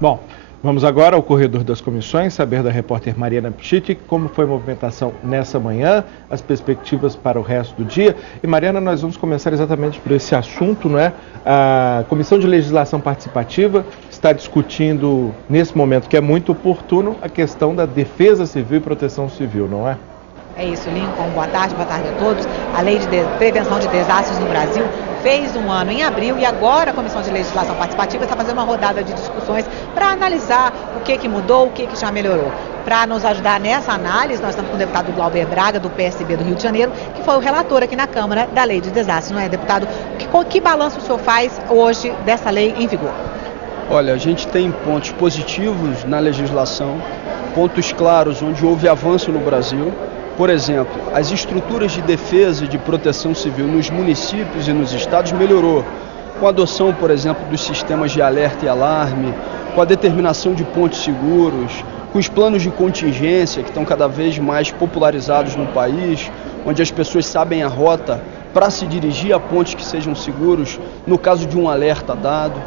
Bom, vamos agora ao corredor das comissões, saber da repórter Mariana Pichit como foi a movimentação nessa manhã, as perspectivas para o resto do dia. E Mariana, nós vamos começar exatamente por esse assunto, não é? A Comissão de Legislação Participativa está discutindo, nesse momento que é muito oportuno, a questão da defesa civil e proteção civil, não é? É isso, Lincoln. Boa tarde a todos. A Lei de Prevenção de Desastres no Brasil fez um ano em abril e agora a Comissão de Legislação Participativa está fazendo uma rodada de discussões para analisar o que mudou, o que já melhorou. Para nos ajudar nessa análise, nós estamos com o deputado Glauber Braga, do PSB do Rio de Janeiro, que foi o relator aqui na Câmara da Lei de Desastres, não é, deputado? Que balanço o senhor faz hoje dessa lei em vigor? Olha, a gente tem pontos positivos na legislação, pontos claros onde houve avanço no Brasil. Por exemplo, as estruturas de defesa e de proteção civil nos municípios e nos estados melhorou, com a adoção, por exemplo, dos sistemas de alerta e alarme, com a determinação de pontos seguros, com os planos de contingência que estão cada vez mais popularizados no país, onde as pessoas sabem a rota para se dirigir a pontos que sejam seguros no caso de um alerta dado.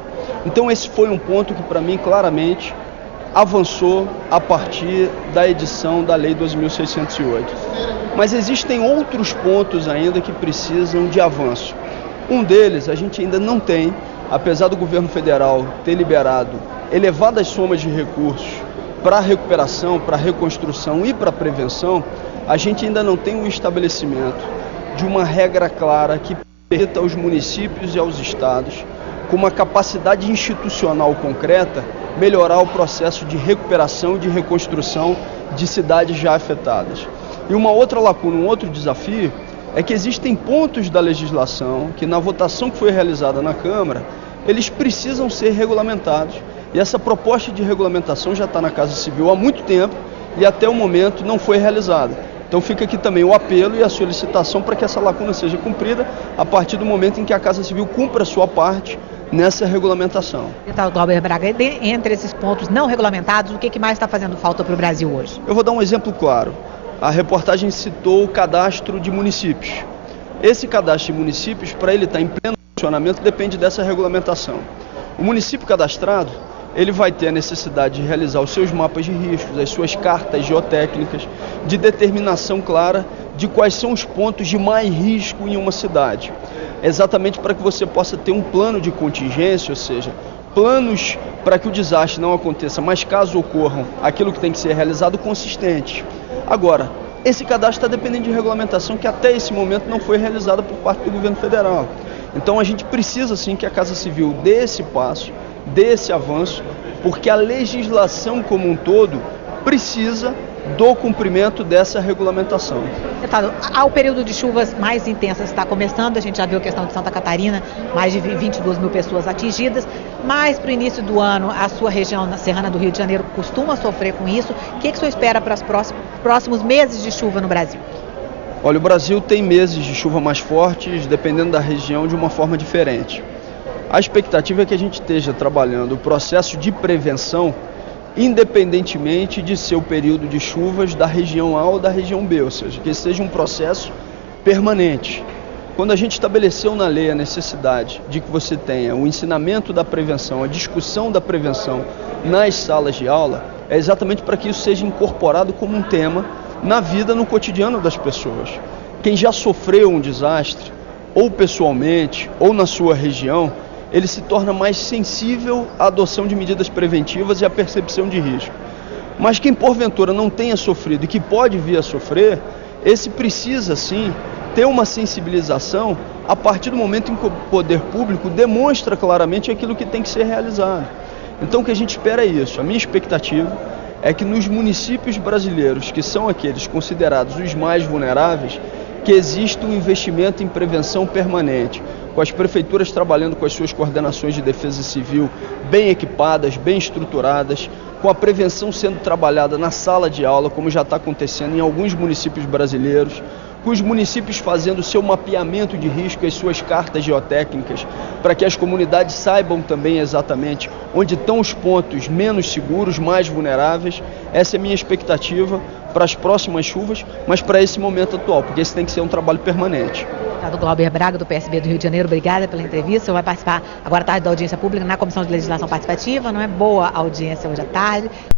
Então esse foi um ponto que para mim claramente avançou a partir da edição da Lei 12.608. Mas existem outros pontos ainda que precisam de avanço. Um deles a gente ainda não tem, apesar do governo federal ter liberado elevadas somas de recursos para a recuperação, para a reconstrução e para a prevenção, a gente ainda não tem o estabelecimento de uma regra clara que permita aos municípios e aos estados, com uma capacidade institucional concreta, melhorar o processo de recuperação e de reconstrução de cidades já afetadas. E uma outra lacuna, um outro desafio, é que existem pontos da legislação que na votação que foi realizada na Câmara, eles precisam ser regulamentados. E essa proposta de regulamentação já está na Casa Civil há muito tempo e até o momento não foi realizada. Então fica aqui também o apelo e a solicitação para que essa lacuna seja cumprida a partir do momento em que a Casa Civil cumpra a sua parte nessa regulamentação. Deputado Glauber Braga, entre esses pontos não regulamentados, o que mais está fazendo falta para o Brasil hoje? Eu vou dar um exemplo claro. A reportagem citou o cadastro de municípios. Esse cadastro de municípios, para ele estar em pleno funcionamento, depende dessa regulamentação. O município cadastrado, ele vai ter a necessidade de realizar os seus mapas de riscos, as suas cartas geotécnicas, de determinação clara de quais são os pontos de mais risco em uma cidade. Exatamente para que você possa ter um plano de contingência, ou seja, planos para que o desastre não aconteça, mas caso ocorram, aquilo que tem que ser realizado consistente. Agora, esse cadastro está dependendo de regulamentação que até esse momento não foi realizada por parte do governo federal. Então a gente precisa sim que a Casa Civil dê esse passo, dê esse avanço, porque a legislação como um todo precisa do cumprimento dessa regulamentação. Deputado, o período de chuvas mais intensas está começando, a gente já viu a questão de Santa Catarina, mais de 22 mil pessoas atingidas, mas para o início do ano a sua região serrana do Rio de Janeiro costuma sofrer com isso. O que o senhor espera para os próximos meses de chuva no Brasil? Olha, o Brasil tem meses de chuva mais fortes, dependendo da região, de uma forma diferente. A expectativa é que a gente esteja trabalhando o processo de prevenção independentemente de ser o período de chuvas da região A ou da região B, ou seja, que esse seja um processo permanente. Quando a gente estabeleceu na lei a necessidade de que você tenha o ensinamento da prevenção, a discussão da prevenção nas salas de aula, é exatamente para que isso seja incorporado como um tema na vida, no cotidiano das pessoas. Quem já sofreu um desastre, ou pessoalmente, ou na sua região, ele se torna mais sensível à adoção de medidas preventivas e à percepção de risco. Mas quem porventura não tenha sofrido e que pode vir a sofrer, esse precisa sim ter uma sensibilização a partir do momento em que o poder público demonstra claramente aquilo que tem que ser realizado. Então o que a gente espera é isso. A minha expectativa é que nos municípios brasileiros, que são aqueles considerados os mais vulneráveis, que exista um investimento em prevenção permanente, com as prefeituras trabalhando com as suas coordenações de defesa civil bem equipadas, bem estruturadas, com a prevenção sendo trabalhada na sala de aula, como já está acontecendo em alguns municípios brasileiros, com os municípios fazendo o seu mapeamento de risco, as suas cartas geotécnicas, para que as comunidades saibam também exatamente onde estão os pontos menos seguros, mais vulneráveis. Essa é a minha expectativa para as próximas chuvas, mas para esse momento atual, porque esse tem que ser um trabalho permanente. Deputado Glauber Braga, do PSB do Rio de Janeiro, obrigada pela entrevista. Você vai participar agora à tarde da audiência pública na Comissão de Legislação Participativa, não é? Boa audiência hoje à tarde.